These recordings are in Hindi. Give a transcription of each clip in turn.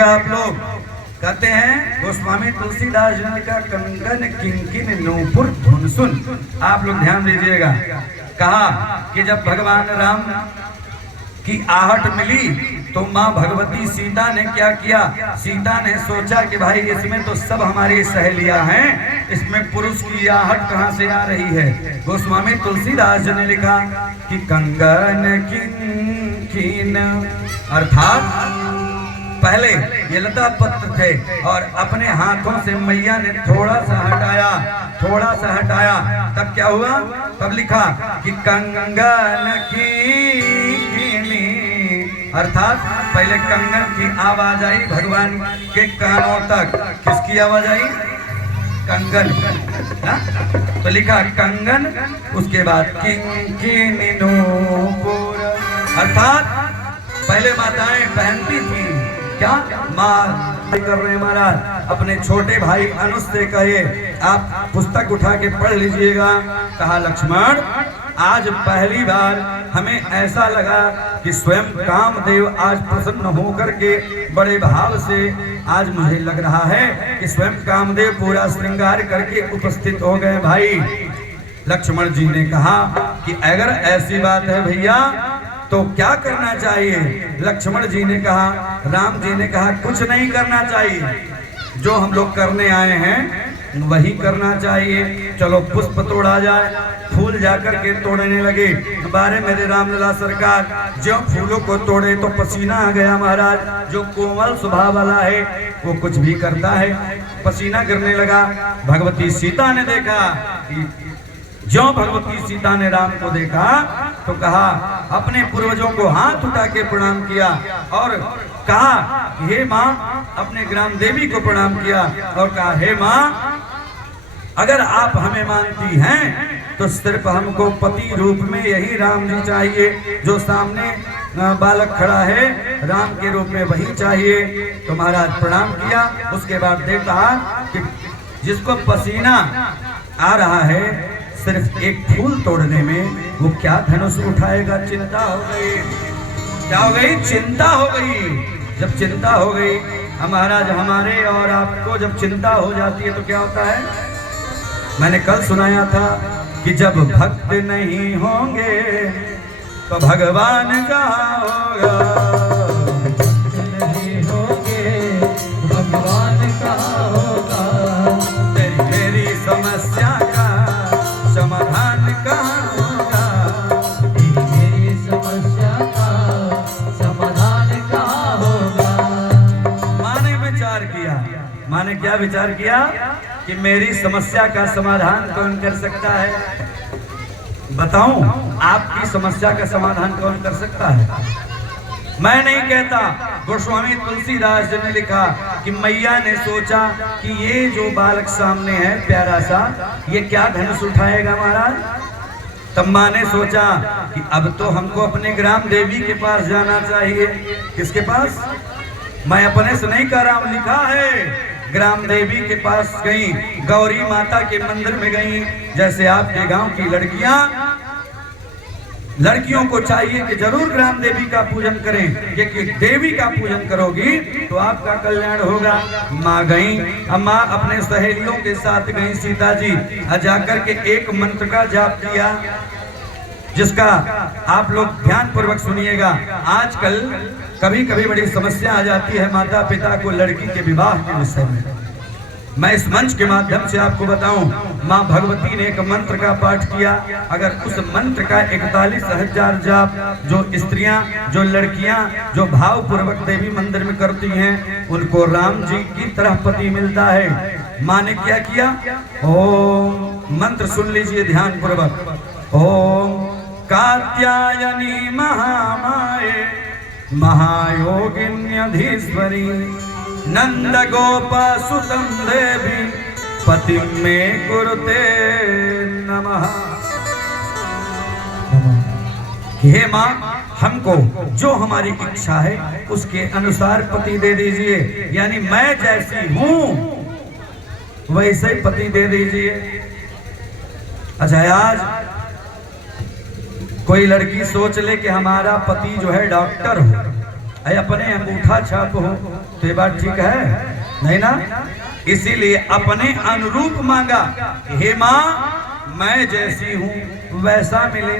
लीजिएगा आप लोग। कहते हैं गोस्वामी तुलसीदास जी ने कहा कंगन किंकिन नूपुर धुनसुन। आप लोग ध्यान दीजिएगा। कहा कि जब भगवान राम की आहट मिली तो माँ भगवती सीता ने क्या किया, सीता ने सोचा कि भाई इसमें तो सब हमारी सहेलियां हैं, इसमें पुरुष की आहट कहाँ से आ रही है। गोस्वामी तुलसीदास जी ने लिखा कि कंगन किंकिन, अर्थात पहले ये लता पत्र थे और अपने हाथों से मैया ने थोड़ा सा हटाया, तब क्या हुआ, तब लिखा कि कंगन किंकिनी, अर्थात पहले कंगन की आवाज आई भगवान के कानों तक। किसकी आवाज आई, कंगन ना? तो लिखा कंगन, उसके बाद किंकिनी नूपुर, अर्थात पहले माताएं पहनती थी क्या, माँ कर रहे हैं महाराज। अपने छोटे भाई अनुज से कहे आप पुस्तक उठा के पढ़ लीजिएगा। कहा लक्ष्मण आज पहली बार हमें ऐसा लगा कि स्वयं कामदेव आज प्रसन्न होकर के बड़े भाव से, आज मुझे लग रहा है कि स्वयं कामदेव पूरा श्रृंगार करके उपस्थित हो गए भाई। लक्ष्मण जी ने कहा कि अगर ऐसी बात है भैया तो क्या करना चाहिए। लक्ष्मण जी ने कहा, राम जी ने कहा कुछ नहीं करना चाहिए, जो हम लोग करने आए हैं वही करना चाहिए। चलो पुष्प तोड़ा जाए। फूल जाकर के तोड़ने लगे। बारे मेरे रामलला सरकार, जो फूलों को तोड़े तो पसीना आ गया महाराज। जो कोमल स्वभाव वाला है वो कुछ भी करता है, पसीना गिरने लगा। भगवती सीता ने देखा कि जो भगवती सीता ने राम को देखा तो कहा, अपने पूर्वजों को हाथ उठा के प्रणाम किया और कहा हे माँ, अपने ग्राम देवी को प्रणाम किया और कहा हे माँ, अगर आप हमें मानती हैं तो सिर्फ हमको पति रूप में यही राम जी चाहिए। जो सामने बालक खड़ा है राम के रूप में वही चाहिए। तो महाराज प्रणाम किया। उसके बाद देखा कि जिसको पसीना आ रहा है सिर्फ एक फूल तोड़ने में, वो क्या धनुष उठाएगा। चिंता हो गई। क्या हो गई, चिंता हो गई। जब चिंता हो गई महाराज, हमारे और आपको जब चिंता हो जाती है तो क्या होता है। मैंने कल सुनाया था कि जब भक्त नहीं होंगे तो भगवान कहाँ होगा, नहीं होंगे भगवान कहाँ होगा। तेरी मेरी समस्या का समाधान कहाँ होगा, मेरी समस्या का समाधान कहाँ होगा। माँ ने विचार किया। माँ ने क्या विचार किया कि मेरी समस्या का समाधान कौन कर सकता है। बताऊं, आपकी समस्या का समाधान कौन कर सकता है। मैं नहीं कहता। गोस्वामी तुलसीदास जी ने लिखा कि मैया ने सोचा कि ये जो बालक सामने है प्यारा सा, ये क्या धनुष उठाएगा महाराज। तब माँ ने सोचा कि अब तो हमको अपने ग्राम देवी के पास जाना चाहिए। किसके पास, मैं अपने से नहीं कह रहा हूं, लिखा है। ग्राम देवी के पास गई, गौरी माता के मंदिर में गई। जैसे आपके गांव की लड़कियों को चाहिए कि जरूर ग्राम देवी का पूजन करें, क्योंकि देवी का पूजन करोगी तो आपका कल्याण होगा। माँ गई, माँ अपने सहेलियों के साथ गई सीता जी, जाकर के एक मंत्र का जाप किया, जिसका आप लोग ध्यान पूर्वक सुनिएगा। आजकल कभी कभी बड़ी समस्या आ जाती है माता पिता को लड़की के विवाह के विषय में। मैं इस मंच के माध्यम से आपको बताऊं, माँ भगवती ने एक मंत्र का पाठ किया। अगर उस मंत्र का 41,000 जाप जो स्त्रियां, जो लड़कियां, जो भाव पूर्वक देवी मंदिर में करती हैं, उनको राम जी की तरह पति मिलता है। माँ ने क्या किया, ओम मंत्र सुन लीजिए ध्यान पूर्वक। ओम कात्यायनी महामाये महायोगिन्यधीश्वरी नंद गोपा सुतम देवी पतिम में कुरुते नमः। हे माँ, हमको जो हमारी इच्छा है उसके अनुसार पति दे दीजिए, यानी मैं जैसी हूं वैसे ही पति दे दीजिए। अच्छा, आज कोई लड़की सोच ले कि हमारा पति जो है डॉक्टर हो, अरे अपने अंगूठा छाप हो तो ये बात ठीक है नहीं ना। इसीलिए अपने अनुरूप मांगा, हे माँ मैं जैसी हूँ वैसा मिले।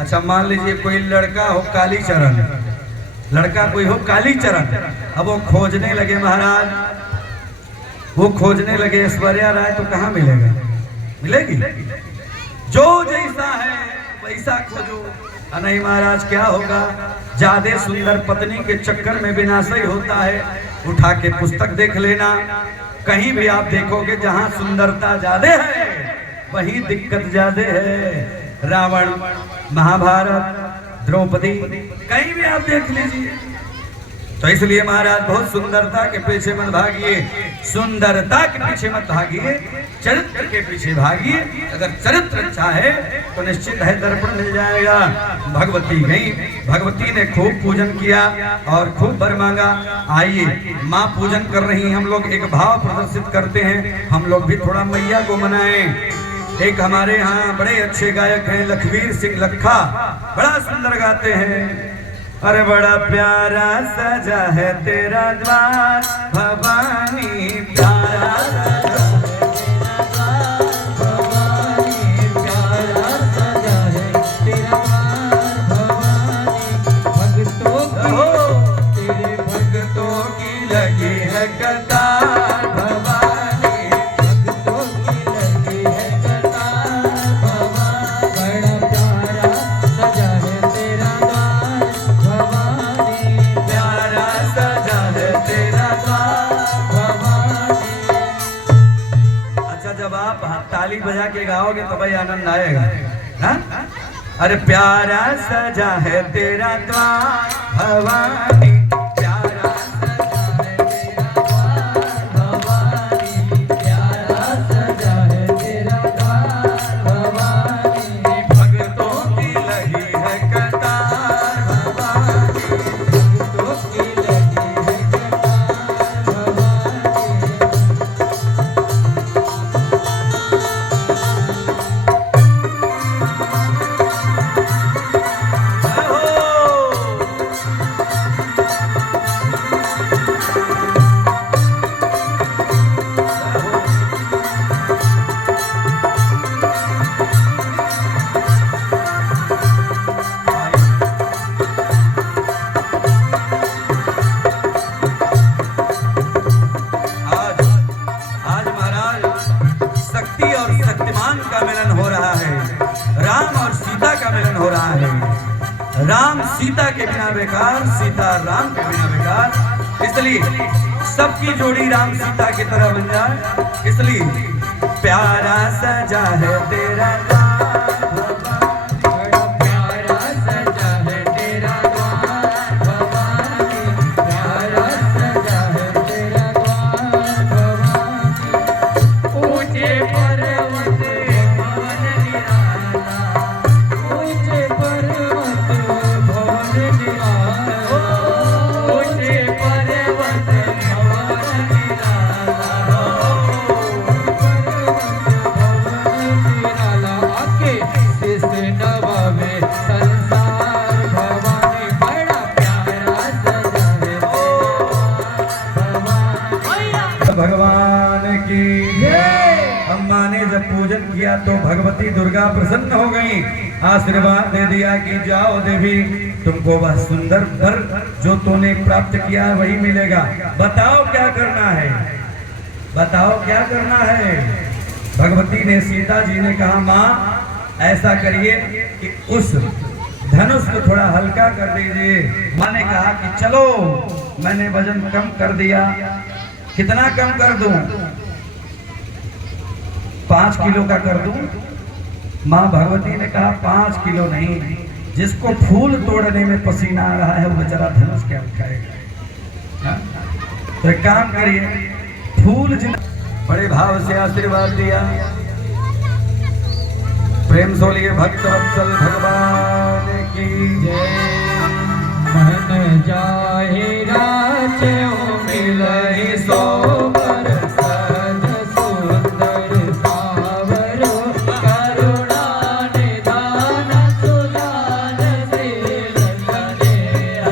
अच्छा मान लीजिए कोई लड़का हो काली चरण, लड़का कोई हो काली चरण, अब वो खोजने लगे महाराज, वो खोजने लगे ऐश्वर्या राय, तो कहाँ मिलेगा, मिलेगी? जो जैसा है वैसा खोजो। नहीं महाराज क्या होगा, ज्यादा सुंदर पत्नी के चक्कर में विनाश ही होता है। उठा के पुस्तक देख लेना, कहीं भी आप देखोगे जहां सुंदरता ज्यादा है वहीं दिक्कत ज्यादा है। रावण, महाभारत, द्रौपदी, कहीं भी आप देख लीजिए। तो इसलिए महाराज बहुत सुंदरता के पीछे मत भागिए, सुंदरता के पीछे मत भागिए, चरित्र के पीछे भागिए। अगर चरित्र अच्छा है तो निश्चित है दर्पण मिल जाएगा। भगवती गई, भगवती ने खूब पूजन किया और खूब वर मांगा। आइए माँ पूजन कर रही हैं, हम लोग एक भाव प्रदर्शित करते हैं, हम लोग भी थोड़ा मैया को मनाएं। एक हमारे यहाँ बड़े अच्छे गायक हैं लखवीर सिंह लखा, बड़ा सुंदर गाते हैं। अरे बड़ा प्यारा सजा है तेरा द्वार भवानी, प्यारा सजा है तेरा द्वार भवानी, प्यारा सजा है तेरा द्वार भवानी। भक्तों की तेरे भक्तों की लगी है कतार भवानी, भक्तों की लगी है कतार भवानी। बड़ा प्यारा सजा है तेरा द्वार भवानी, प्यारा सजा है तेरा द्वार भवानी। अच्छा जब आप ताली बजा के गाओगे तो भाई आनंद आएगा, हाँ? अरे प्यारा सजा है तेरा द्वार भवानी, प्यारा सजा है तेरा द्वार भवानी, प्यारा सजा है तेरा द्वार भवानी। भक्तों की लगी है कतार भवानी, भक्तों की लगी है कतार भवानी। आज आज महाराज शक्ति और शक्तिमान का मिलन हो रहा है, राम और सीता का मिलन हो रहा है। राम सीता के बिना बेकार, सीता राम के बिना बेकार। इसलिए सबकी जोड़ी राम सीता की तरह बन जाए। इसलिए प्यारा सजा है तेरा द्वार भवानी, बड़ा प्यारा सजा है तेरा द्वार भवानी, प्यारा सजा है तेरा द्वार भवानी। ऊंचे पर्वत भवन निराला, ऊंचे पर्वत भवन निराला, ऊंचे पर्वत भवन निराला, आके शिष नवावे संसार भवानी। बड़ा प्यारा सजा है भवानी। भगवान की जय। अम्मा ने जब पूजन किया तो भगवती दुर्गा प्रसन्न हो गई, आशीर्वाद दे दिया कि जाओ देवी तुमको वह सुंदर वर जो तूने प्राप्त किया वही मिलेगा। बताओ क्या करना है, बताओ क्या करना है। भगवती ने सीता जी ने कहा माँ ऐसा करिए कि उस धनुष को थोड़ा हल्का कर दीजिए। माँ ने कहा कि चलो मैंने वजन कम कर दिया। कितना कम कर दूं? 5 किलो का कर दूं? माँ भगवती ने कहा 5 किलो नहीं, जिसको फूल तोड़ने में पसीना आ रहा है वो बेचारा धनुष क्या उठाएगा। तो एक काम करिए, फूल जिन बड़े भाव से आशीर्वाद दिया। प्रेम सोलिए भक्त वत्सल भगवान की जय। मन जाहि राचो मिलहि सो बर सज सुंदर सावरो, करुणा निधान सुजान शील कने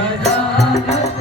अजानत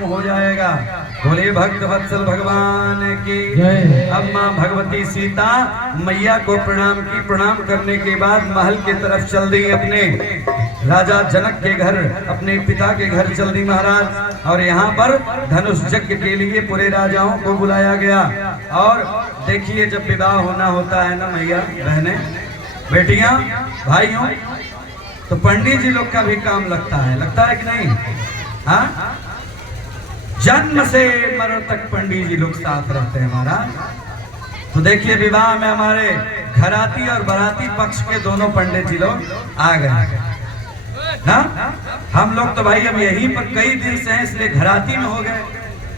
कम हो जाएगा। बोले भक्त वत्सल भगवान की। अब माँ भगवती सीता मैया को प्रणाम की। प्रणाम करने के बाद महल की तरफ चल दी, अपने राजा जनक के घर, अपने पिता के घर चल दी महाराज। और यहाँ पर धनुष यज्ञ के लिए पूरे राजाओं को बुलाया गया। और देखिए, जब विवाह होना होता है ना मैया बहने बेटियां भाइयों, तो पंडित जी लोग का भी काम लगता है कि नहीं? हाँ, जन्म से मरण तक पंडित जी लोग साथ रहते हैं महाराज। तो देखिए, विवाह में हमारे घराती और बाराती पक्ष के दोनों पंडित जी लोग आ गए ना। हम लोग तो भाई अब यहीं पर कई दिन से हैं, इसलिए घराती में हो गए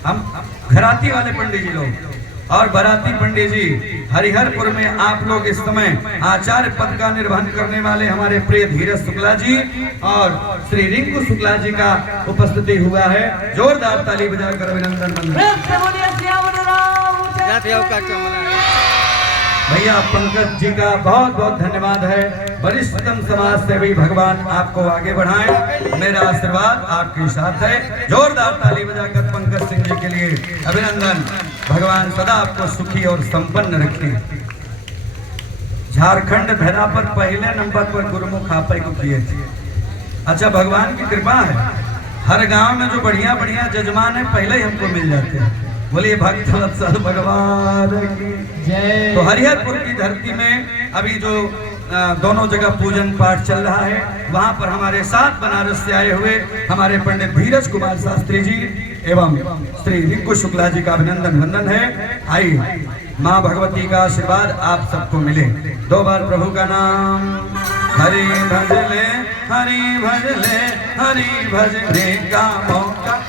हम, घराती वाले पंडित जी लोग। और बाराती पंडित जी हरिहरपुर में आप लोग इस समय आचार्य पद का निर्वहन करने वाले हमारे प्रिय धीरज शुक्ला जी और श्री रिंकू शुक्ला जी का उपस्थिति हुआ है। जोरदार ताली बजाकर अभिनंदन। भैया पंकज जी का बहुत बहुत धन्यवाद है। वरिष्ठतम समाज सेवी भगवान आपको आगे बढ़ाएं, मेरा आशीर्वाद आपके साथ है। जोरदार ताली बजाकर पंकज सिंह जी के लिए अभिनंदन। भगवान सदा आपको सुखी और संपन्न रखें। झारखंड धरा पर पहले नंबर पर गुरुमुख आपे को किए थे। अच्छा, भगवान की कृपा है, हर गांव में जो बढ़िया बढ़िया जजमान है पहले ही हमको मिल जाते हैं। बोलिए भक्त वत्सल भगवान की जय। तो हरिहरपुर की धरती में अभी जो दोनों जगह पूजन पाठ चल रहा है, वहां पर हमारे साथ बनारस से आए हुए हमारे पंडित धीरज कुमार शास्त्री जी एवं श्री रिंकू शुक्ला जी का अभिनंदन वंदन है। आइए, माँ भगवती का आशीर्वाद आप सबको मिले। 2 बार प्रभु का नाम हरि भजले, हरि भजले, हरि भजने का मौका।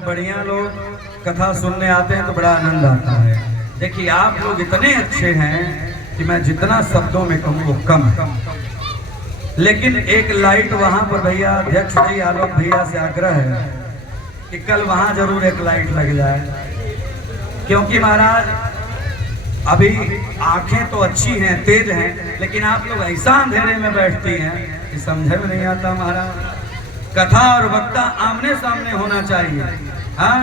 बढ़िया लोग कथा सुनने आते हैं तो बड़ा आनंद आता है। देखिए, आप लोग इतने अच्छे हैं कि मैं जितना शब्दों में कहूँ वो कम है। लेकिन एक लाइट वहां पर भैया अध्यक्ष जी आलोक भैया से आग्रह है कि कल वहां जरूर एक लाइट लग जाए, क्योंकि महाराज अभी आंखें तो अच्छी हैं, तेज हैं, लेकिन आप लोग ऐसा अंधेरे में बैठती हैं कि समझ में नहीं आता महाराज। कथा और वक्ता आमने सामने होना चाहिए। हाँ,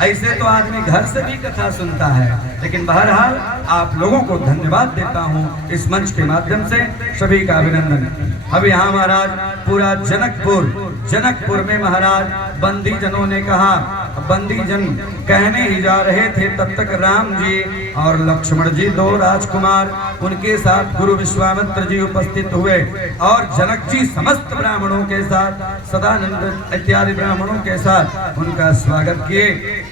ऐसे तो आदमी घर से भी कथा सुनता है। लेकिन बहरहाल आप लोगों को धन्यवाद देता हूँ इस मंच के माध्यम से, सभी का अभिनंदन। अब यहाँ महाराज पूरा जनकपुर में महाराज बंदी जनों ने कहा, बंदी जन कहने ही जा रहे थे, तब तक राम जी और लक्ष्मण जी 2 राजकुमार उनके साथ गुरु विश्वामित्र जी उपस्थित हुए और जनक जी समस्त ब्राह्मणों के साथ, सदानंद इत्यादि ब्राह्मणों के साथ उनका स्वागत किए,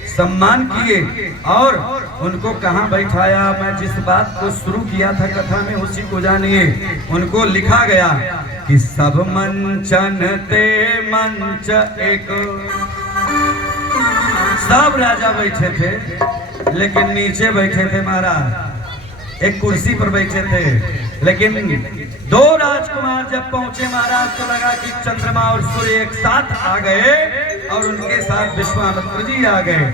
सम्मान किए और उनको कहाँ बैठाया। मैं जिस बात को शुरू किया था कथा में उसी को जानिए। उनको लिखा गया कि सब मंचन ते मंच एक। सब राजा बैठे थे, लेकिन नीचे बैठे थे महाराज, एक कुर्सी पर बैठे थे। लेकिन 2 राजकुमार जब पहुंचे महाराज तो लगा कि चंद्रमा और सूर्य एक साथ आ गए और उनके साथ विश्वामित्र जी आ गए।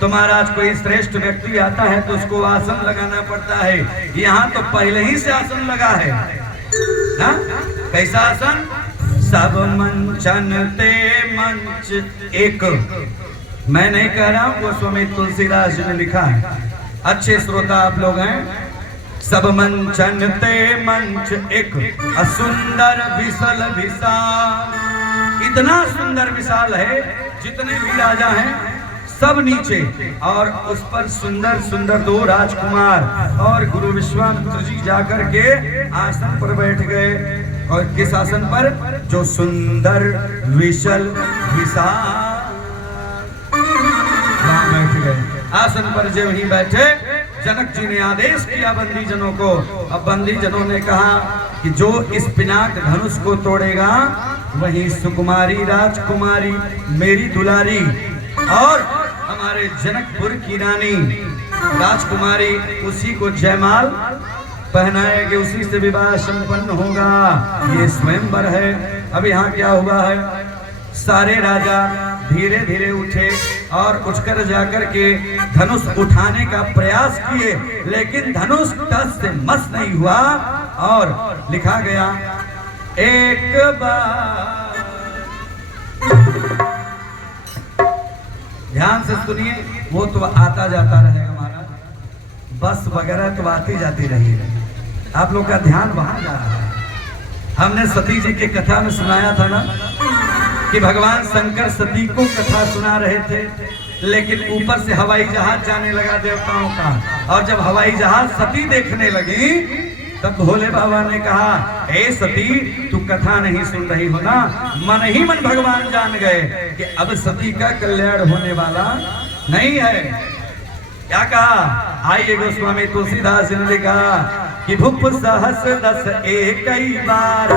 तो महाराज कोई श्रेष्ठ व्यक्ति आता है तो उसको आसन लगाना पड़ता है। यहाँ तो पहले ही से आसन लगा है ना। कैसा आसन? सब मंचन ते मंच एक। मैं नहीं कह रहा हूँ, वो स्वामी तुलसीदास जी ने लिखा है, अच्छे श्रोता आप लोग हैं। सब मंचन ते मंच एक, असुंदर विशाल विशाल। इतना सुंदर विशाल है, जितने भी राजा हैं सब नीचे, और उस पर सुंदर सुंदर 2 राजकुमार और गुरु विश्वामित्र जी जाकर के आसन पर बैठ गए। और किस आसन पर? जो सुंदर विशल विशाल, वहां बैठ गए। आसन पर जब ही बैठे, जनक जी ने आदेश किया बंदी जनों को। अब बंदी जनों ने कहा कि जो इस पिनाक धनुष को तोड़ेगा वही सुकुमारी राजकुमारी मेरी दुलारी और हमारे जनकपुर की रानी राजकुमारी, उसी को जयमाल पहनाएंगे, उसी से विवाह संपन्न होगा। ये स्वयंवर है। अब यहाँ क्या हुआ है? सारे राजा धीरे धीरे उठे और उठकर जाकर के धनुष उठाने का प्रयास किए, लेकिन धनुष टस से मस नहीं हुआ। और लिखा गया, एक बार, ध्यान से सुनिए, वो तो आता जाता रहेगा महाराज, बस वगैरह तो आती जाती रहेगी। आप लोग का ध्यान वहां जा रहा है। हमने सती जी की कथा में सुनाया था ना कि भगवान शंकर सती को कथा सुना रहे थे, लेकिन ऊपर से हवाई जहाज जाने लगा देवताओं का, और जब हवाई जहाज सती देखने लगी तब भोले बाबा ने कहा, ए सती, तू कथा नहीं सुन रही हो ना? मन ही मन भगवान जान गए कि अब सती का कल्याण होने वाला नहीं है। क्या कहा? आइए गोस्वामी तुलसीदास जी ने लिखा कि भूप सहस 10 एक बार